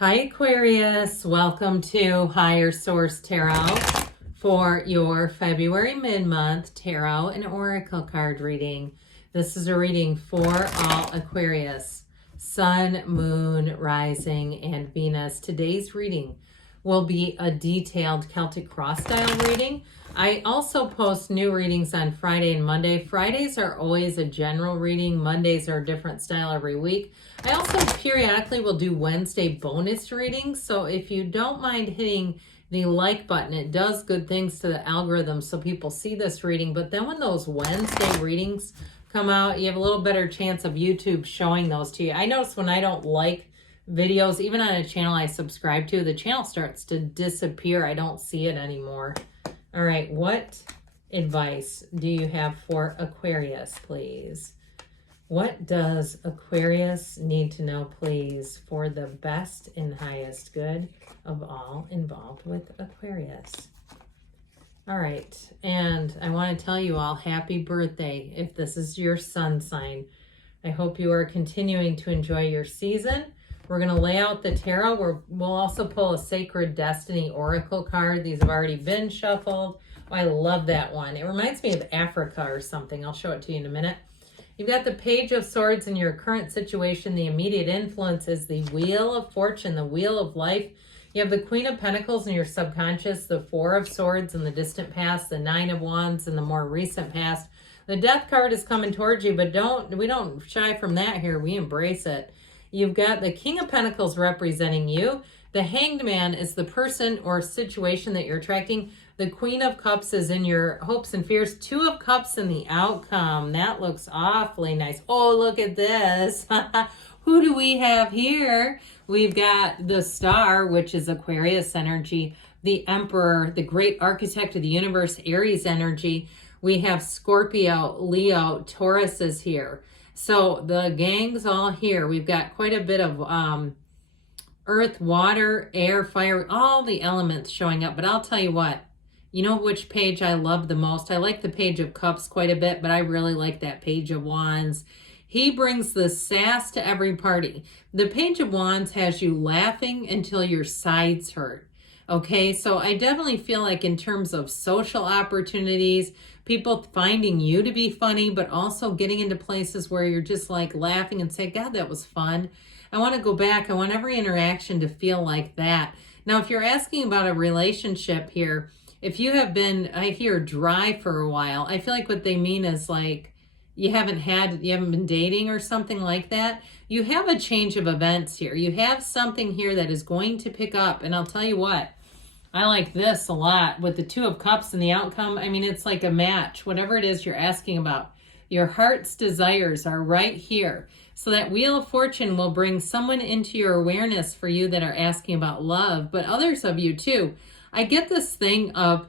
Hi Aquarius, welcome to Higher Source Tarot for your February mid-month tarot and oracle card reading. This is a reading for all Aquarius, Sun, Moon, Rising, and Venus. Today's reading will be a detailed Celtic cross style reading. I also post new readings on Friday and Monday. Fridays are always a general reading. Mondays are a different style every week. I also periodically will do Wednesday bonus readings. So if you don't mind hitting the like button, it does good things to the algorithm so people see this reading. But then when those Wednesday readings come out, you have a little better chance of YouTube showing those to you. I notice when I don't like videos, even on a channel I subscribe to, the channel starts to disappear. I don't see it anymore. All right, what advice do you have for Aquarius, please? What does Aquarius need to know, please, for the best and highest good of all involved with Aquarius? All right, and I want to tell you all happy birthday if this is your sun sign. I hope you are continuing to enjoy your season. We're going to lay out the tarot. We'll also pull a Sacred Destiny Oracle card. These have already been shuffled. Oh, I love that one. It reminds me of Africa or something. I'll show it to you in a minute. You've got the Page of Swords in your current situation. The immediate influence is the Wheel of Fortune, the Wheel of Life. You have the Queen of Pentacles in your subconscious, the Four of Swords in the distant past, the Nine of Wands in the more recent past. The Death card is coming towards you, but we don't shy from that here. We embrace it. You've got the King of Pentacles representing you. The Hanged Man is the person or situation that you're attracting. The Queen of Cups is in your hopes and fears. Two of Cups in the outcome. That looks awfully nice. Oh, look at this. Who do we have here? We've got the Star, which is Aquarius energy. The Emperor, the great architect of the universe, Aries energy. We have Scorpio, Leo, Taurus is here. So the gang's all here. We've got quite a bit of earth, water, air, fire, all the elements showing up. But I'll tell you what, you know which page I love the most? I like the Page of Cups quite a bit, but I really like that Page of Wands. He brings the sass to every party. The Page of Wands has you laughing until your sides hurt. Okay, so I definitely feel like in terms of social opportunities, people finding you to be funny, but also getting into places where you're just like laughing and say, God, that was fun. I want to go back. I want every interaction to feel like that. Now, if you're asking about a relationship here, if you have been, I hear dry for a while, I feel like what they mean is like you haven't been dating or something like that. You have a change of events here. You have something here that is going to pick up. And I'll tell you what, I like this a lot with the Two of Cups and the outcome. I mean, it's like a match, whatever it is you're asking about. Your heart's desires are right here. So that Wheel of Fortune will bring someone into your awareness for you that are asking about love, but others of you too. I get this thing of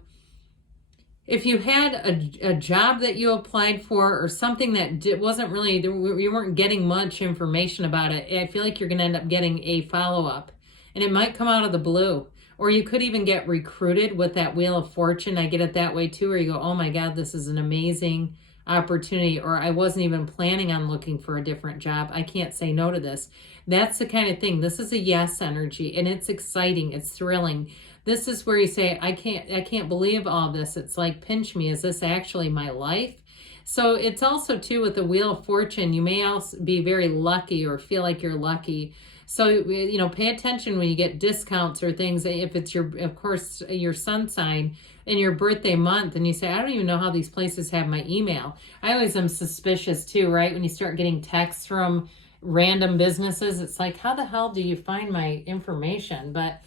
if you had a job that you applied for or something that wasn't really, you weren't getting much information about it, I feel like you're going to end up getting a follow-up. And it might come out of the blue. Or you could even get recruited with that Wheel of Fortune. I get it that way too, where you go, oh my God, this is an amazing opportunity. Or I wasn't even planning on looking for a different job. I can't say no to this. That's the kind of thing. This is a yes energy, and it's exciting. It's thrilling. This is where you say, I can't believe all this. It's like, pinch me. Is this actually my life? So it's also too with the Wheel of Fortune, you may also be very lucky or feel like you're lucky. So, you know, pay attention when you get discounts or things. If it's of course, your sun sign in your birthday month and you say, I don't even know how these places have my email. I always am suspicious too, right? When you start getting texts from random businesses, it's like, how the hell do you find my information? But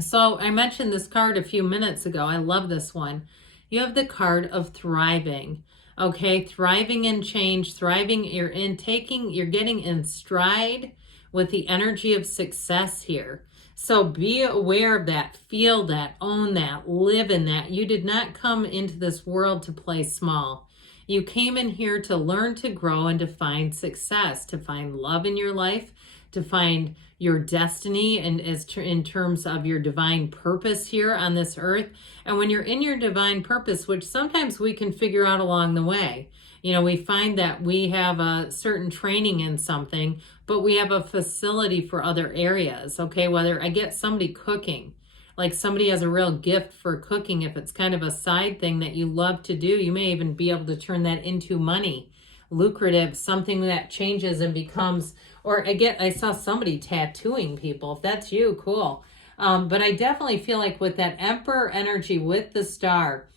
so I mentioned this card a few minutes ago. I love this one. You have the card of thriving. Okay, thriving in change, thriving, you're getting in stride with the energy of success here. So be aware of that, feel that, own that, live in that. You did not come into this world to play small. You came in here to learn, to grow, and to find success, to find love in your life, to find your destiny and in terms of your divine purpose here on this earth. And when you're in your divine purpose, which sometimes we can figure out along the way, We find that we have a certain training in something, but we have a facility for other areas, okay? Whether I get somebody cooking, like somebody has a real gift for cooking, if it's kind of a side thing that you love to do, you may even be able to turn that into money, lucrative, something that changes and becomes, or I saw somebody tattooing people. If that's you, cool. But I definitely feel like with that Emperor energy with the star,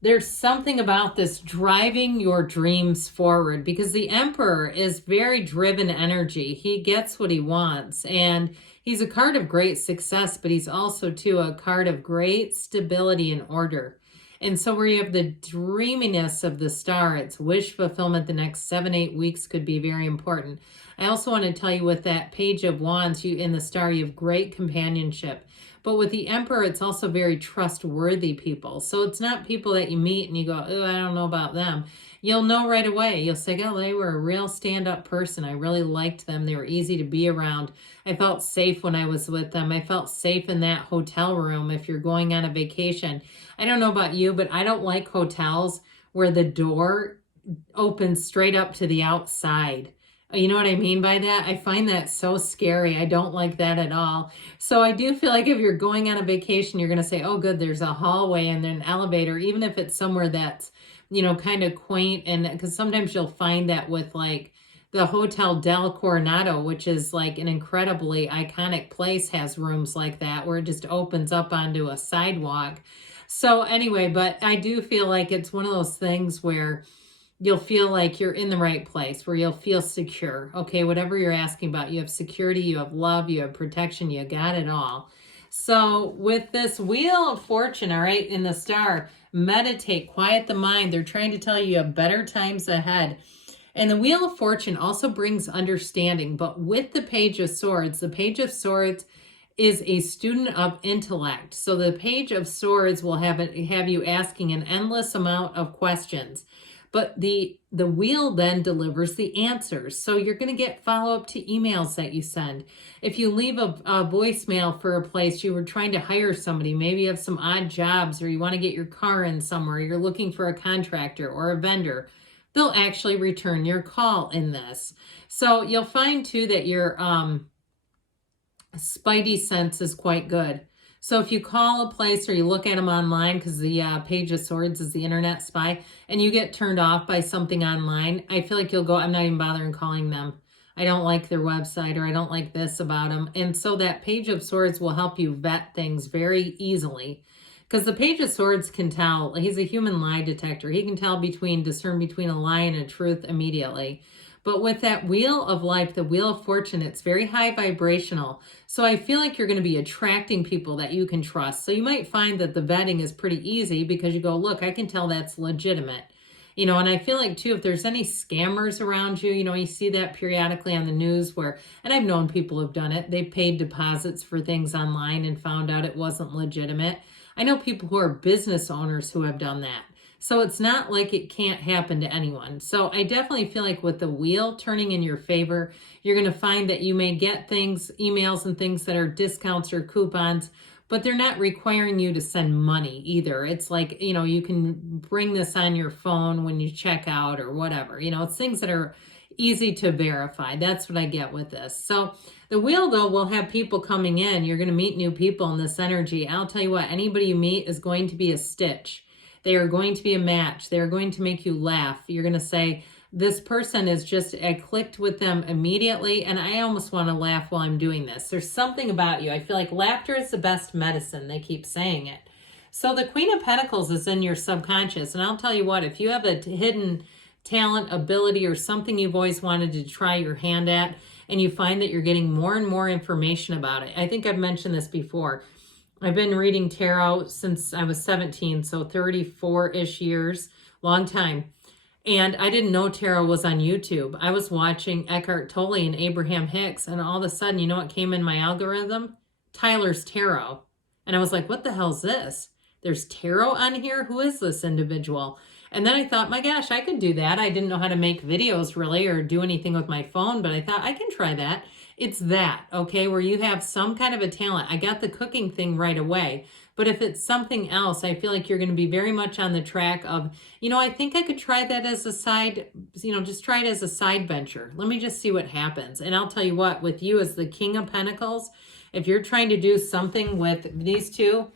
there's something about this driving your dreams forward, because the Emperor is very driven energy. He gets what he wants, and he's a card of great success, but he's also too a card of great stability and order. And so where you have the dreaminess of the star, it's wish fulfillment the next 7-8 weeks could be very important. I also want to tell you with that Page of Wands, in the star, you have great companionship. But with the Emperor, it's also very trustworthy people. So it's not people that you meet and you go, oh, I don't know about them. You'll know right away. You'll say, oh, they were a real stand-up person. I really liked them. They were easy to be around. I felt safe when I was with them. I felt safe in that hotel room if you're going on a vacation. I don't know about you, but I don't like hotels where the door opens straight up to the outside. You know what I mean by that? I find that so scary. I don't like that at all. So I do feel like if you're going on a vacation, you're going to say, oh, good, there's a hallway and then an elevator, even if it's somewhere that's, kind of quaint. And because sometimes you'll find that with like the Hotel del Coronado, which is like an incredibly iconic place, has rooms like that where it just opens up onto a sidewalk. So anyway, but I do feel like it's one of those things where you'll feel like you're in the right place, where you'll feel secure. Okay, whatever you're asking about, you have security, you have love, you have protection, you got it all. So with this Wheel of Fortune, all right, in the star, meditate, quiet the mind. They're trying to tell you have better times ahead. And the Wheel of Fortune also brings understanding. But with the Page of Swords is a student of intellect. So the Page of Swords will have you asking an endless amount of questions. But the wheel then delivers the answers. So you're going to get follow-up to emails that you send. If you leave a voicemail for a place, you were trying to hire somebody, maybe you have some odd jobs, or you want to get your car in somewhere, you're looking for a contractor or a vendor, they'll actually return your call in this. So you'll find too that your spidey sense is quite good. So if you call a place or you look at them online, because the Page of Swords is the internet spy, and you get turned off by something online, I feel like you'll go, I'm not even bothering calling them. I don't like their website, or I don't like this about them. And so that Page of Swords will help you vet things very easily. Because the Page of Swords can tell, he's a human lie detector. He can discern between a lie and a truth immediately. But with that Wheel of Life, the Wheel of Fortune, it's very high vibrational. So I feel like you're going to be attracting people that you can trust. So you might find that the vetting is pretty easy because you go, look, I can tell that's legitimate. And I feel like too, if there's any scammers around you, you see that periodically on the news where, and I've known people who've done it, they paid deposits for things online and found out it wasn't legitimate. I know people who are business owners who have done that. So it's not like it can't happen to anyone. So I definitely feel like with the wheel turning in your favor, you're going to find that you may get things, emails and things that are discounts or coupons, but they're not requiring you to send money either. It's like, you can bring this on your phone when you check out or whatever. It's things that are easy to verify. That's what I get with this. So the wheel, though, will have people coming in. You're going to meet new people in this energy. I'll tell you what, anybody you meet is going to be a stitch. They are going to be a match. They are going to make you laugh. You're going to say, this person is just, I clicked with them immediately, and I almost want to laugh while I'm doing this. There's something about you. I feel like laughter is the best medicine. They keep saying it. So the Queen of Pentacles is in your subconscious, and I'll tell you what, if you have a hidden talent, ability, or something you've always wanted to try your hand at, and you find that you're getting more and more information about it. I think I've mentioned this before. I've been reading tarot since I was 17, so 34-ish years, long time. And I didn't know tarot was on YouTube. I was watching Eckhart Tolle and Abraham Hicks, and all of a sudden, you know what came in my algorithm? Tyler's Tarot. And I was like, what the hell's this? There's tarot on here? Who is this individual? And then I thought, my gosh, I could do that. I didn't know how to make videos really or do anything with my phone, but I thought I can try that. It's that, okay, where you have some kind of a talent. I got the cooking thing right away, But if it's something else, I feel like you're going to be very much on the track of, I think I could try that as a side, just try it as a side venture. Let me just see what happens. And I'll tell you what, with you as the King of Pentacles, if you're trying to do something with these two,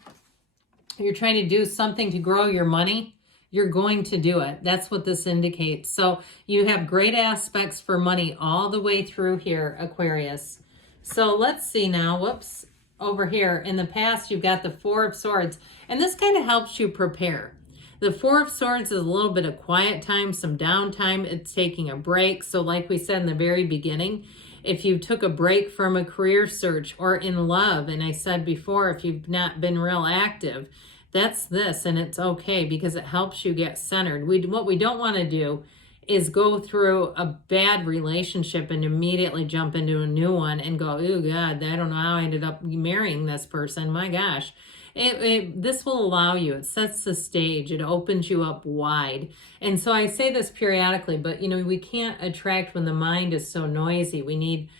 you're trying to do something to grow your money, you're going to do it. That's what this indicates. So you have great aspects for money all the way through here, Aquarius. So let's see now. Whoops. Over here, in the past, you've got the Four of Swords, and this kind of helps you prepare. The Four of Swords is a little bit of quiet time, some downtime. It's taking a break. So like we said in the very beginning, if you took a break from a career search or in love, and I said before, if you've not been real active, that's this, and it's okay because it helps you get centered. What we don't want to do is go through a bad relationship and immediately jump into a new one and go, oh God, I don't know how I ended up marrying this person. My gosh. This will allow you, it sets the stage, it opens you up wide. And so I say this periodically, but we can't attract when the mind is so noisy. We need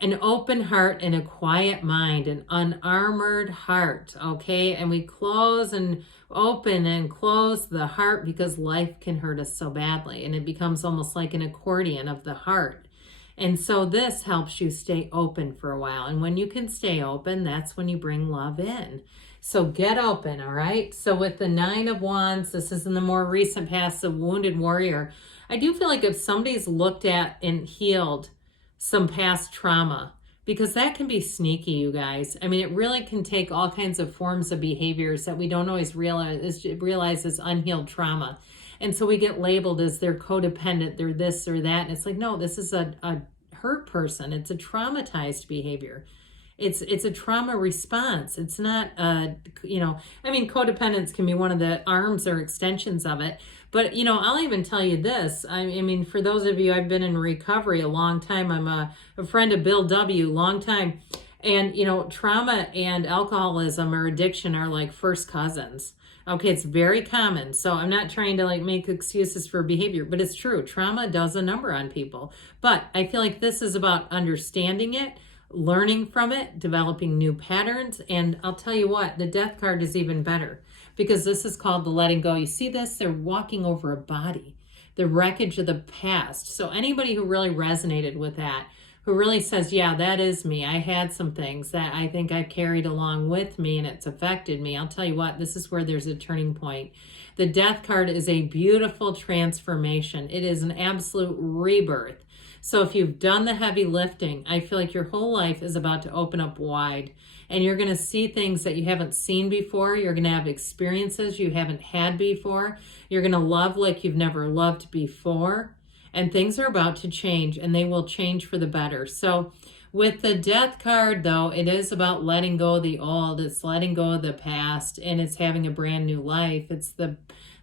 an open heart and a quiet mind, an unarmored heart, okay? And we close and open and close the heart because life can hurt us so badly. And it becomes almost like an accordion of the heart. And so this helps you stay open for a while. And when you can stay open, that's when you bring love in. So get open, all right? So with the Nine of Wands, this is in the more recent past, the Wounded Warrior. I do feel like if somebody's looked at and healed some past trauma, because that can be sneaky, you guys. I mean, it really can take all kinds of forms of behaviors that we don't always realize as unhealed trauma. And so we get labeled as they're codependent, they're this or that. And it's like, no, this is a hurt person. It's a traumatized behavior. It's a trauma response. It's not, codependence can be one of the arms or extensions of it. But, I'll even tell you this. I mean, for those of you, I've been in recovery a long time. I'm a friend of Bill W., long time. And, trauma and alcoholism or addiction are like first cousins. Okay, it's very common. So I'm not trying to make excuses for behavior, but it's true. Trauma does a number on people. But I feel like this is about understanding it, learning from it, developing new patterns. And I'll tell you what, the Death card is even better because this is called the letting go. You see this? They're walking over a body, the wreckage of the past. So anybody who really resonated with that, who really says, yeah, that is me. I had some things that I think I've carried along with me and it's affected me. I'll tell you what, this is where there's a turning point. The Death card is a beautiful transformation. It is an absolute rebirth. So if you've done the heavy lifting, I feel like your whole life is about to open up wide and you're going to see things that you haven't seen before. You're going to have experiences you haven't had before. You're going to love like you've never loved before. And things are about to change and they will change for the better. So with the Death card, though, it is about letting go of the old. It's letting go of the past and it's having a brand new life. It's the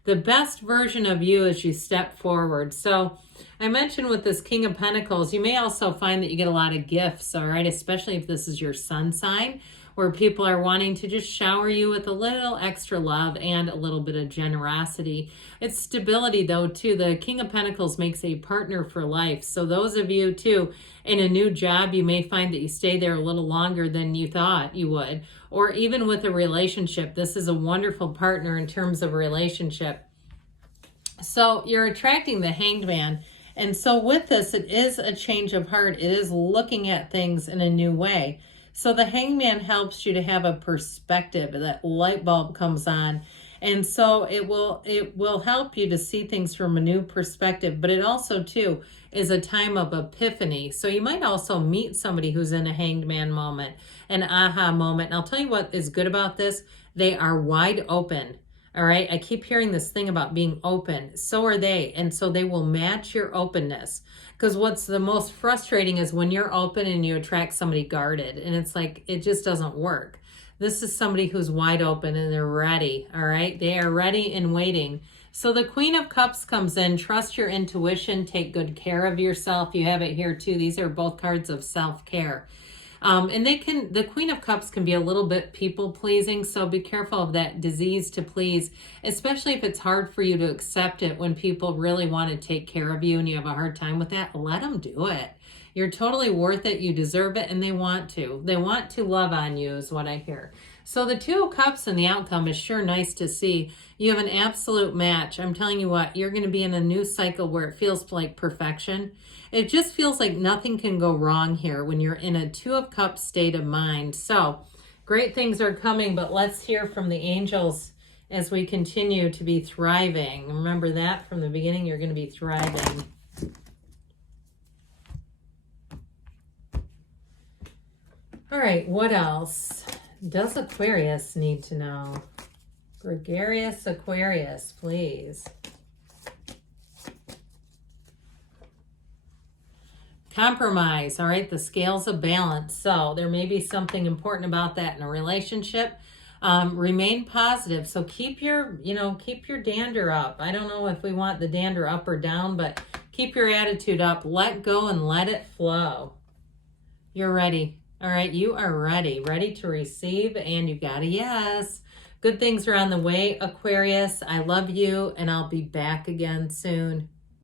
best version of you as you step forward. So I mentioned with this King of Pentacles, you may also find that you get a lot of gifts, all right, especially if this is your sun sign, where people are wanting to just shower you with a little extra love and a little bit of generosity. It's stability, though, too. The King of Pentacles makes a partner for life. So those of you, too, in a new job, you may find that you stay there a little longer than you thought you would. Or even with a relationship, this is a wonderful partner in terms of a relationship. So you're attracting the Hanged Man. And so with this, it is a change of heart. It is looking at things in a new way. So the Hanged Man helps you to have a perspective. That light bulb comes on. And so it will help you to see things from a new perspective. But it also, too, is a time of epiphany. So you might also meet somebody who's in a Hanged Man moment, an aha moment. And I'll tell you what is good about this. They are wide open. All right. I keep hearing this thing about being open. So are they. And so they will match your openness. Because what's the most frustrating is when you're open and you attract somebody guarded. And it's like, it just doesn't work. This is somebody who's wide open and they're ready. All right. They are ready and waiting. So the Queen of Cups comes in. Trust your intuition. Take good care of yourself. You have it here too. These are both cards of self-care. And the Queen of Cups can be a little bit people-pleasing, so be careful of that disease to please, especially if it's hard for you to accept it when people really want to take care of you and you have a hard time with that. Let them do it. You're totally worth it. You deserve it. And they want to. They want to love on you is what I hear. So the Two of Cups and the outcome is sure nice to see. You have an absolute match. I'm telling you what, you're going to be in a new cycle where it feels like perfection. It just feels like nothing can go wrong here when you're in a Two of Cups state of mind. So great things are coming, but let's hear from the angels as we continue to be thriving. Remember that from the beginning, you're going to be thriving. All right, what else does Aquarius need to know? Gregarious Aquarius, please. Compromise, all right, the scales of balance. So there may be something important about that in a relationship. Remain positive. So keep your dander up. I don't know if we want the dander up or down, but keep your attitude up. Let go and let it flow. You're ready. All right, you are ready to receive, and you got a yes. Good things are on the way, Aquarius. I love you, and I'll be back again soon.